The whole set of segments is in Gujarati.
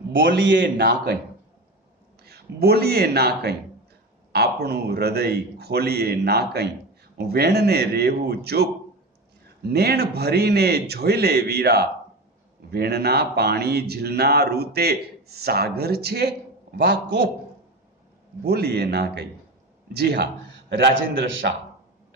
બોલીએ ના કંઈ, બોલીએ ના કંઈ, આપણું હૃદય ખોલીએ ના કંઈ, વેણને રેવું ચૂપ, નેણ ભરીને જોઈ લે વીરા, વેણના પાણી ઝીલના રૂતે સાગર છે વા કૂપ, બોલીએ ના કંઈ. જી હા, રાજેન્દ્ર શાહ,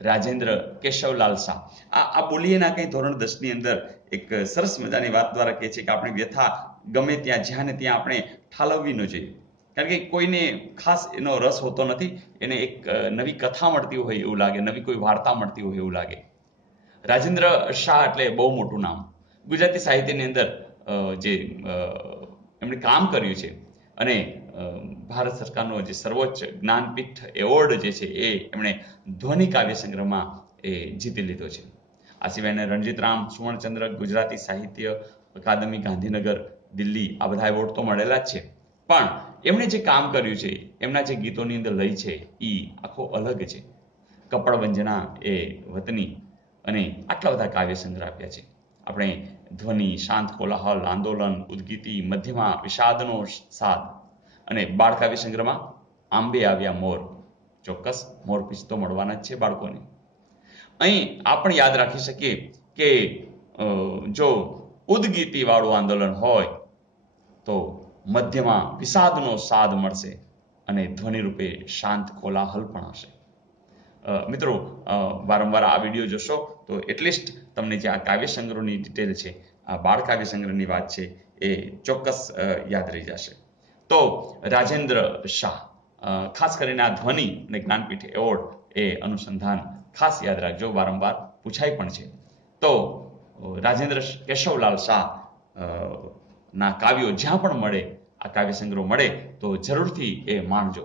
રાજેન્દ્ર કેશવલાલ શાહ આ બોલીએ ના કંઈ ધોરણ 10 ની અંદર એક સરસ મજાની વાત દ્વારા કહે છે કે આપણે વ્યથા ગમે ત્યાં જ્યાં ને ત્યાં આપણે ઠાલવવી ન જોઈએ. કારણ કે કોઈને ખાસ એનો રસ હોતો નથી, એને એક નવી કથા મળતી હોય એવું લાગે, નવી કોઈ વાર્તા મળતી હોય એવું લાગે. રાજેન્દ્ર શાહ એટલે બહુ મોટું નામ. ગુજરાતી સાહિત્યની અંદર જે એમણે કામ કર્યું છે અને ભારત સરકારનો જે સર્વોચ્ચ જ્ઞાનપીઠ એવોર્ડ જે છે એ એમણે ધ્વનિ કાવ્ય સંગ્રહમાં એ જીતી લીધો છે. આ સિવાય એને રણજીતરામ, સુવર્ણચંદ્રક, ગુજરાતી સાહિત્ય અકાદમી ગાંધીનગર, દિલ્હી આ બધા એવોર્ડ તો મળેલા જ છે. પણ એમણે જે કામ કર્યું છે, એમના જે ગીતોની અંદર લય છે એ આખો અલગ છે. કપડવંજના એ વતની અને આટલા બધા કાવ્ય સંગ્રહ આપ્યા છે. આપણે ધ્વનિ, શાંત કોલાહલ, આંદોલન, ઉદ્ગીતિ, મધ્યમાં, વિષાદનો સાદ અને બાળ કાવ્ય સંગ્રહમાં આંબે આવ્યા મોર. ચોક્કસ મોરપીંછ તો મળવાના જ છે બાળકોને. અહીં આપણે યાદ રાખી શકીએ કે જો ઉદ્ગીતિ વાળું આંદોલન હોય તો મધ્યમાં વિષાદનો સાદ મળશે અને ધ્વનિ રૂપે શાંત કોલાહલ પણ હશે. મિત્રો, વારંવાર આ વિડીયો જોશો તો એટલીસ્ટ તમને જે આ કાવ્ય સંગ્રહની ડિટેલ છે, આ બાળ કાવ્ય સંગ્રહની વાત છે એ ચોક્કસ યાદ રહી જશે. તો રાજેન્દ્ર શાહ, ખાસ કરીને આ ધ્વનિ અને જ્ઞાનપીઠ એવોર્ડ એ અનુસંધાન ખાસ યાદ રાખજો, વારંવાર પૂછાય પણ છે. તો રાજેન્દ્ર કેશવલાલ શાહ ના કાવ્યો જ્યાં પણ મળે, આ કાવ્ય સંગ્રહ મળે તો જરૂરથી એ માણજો.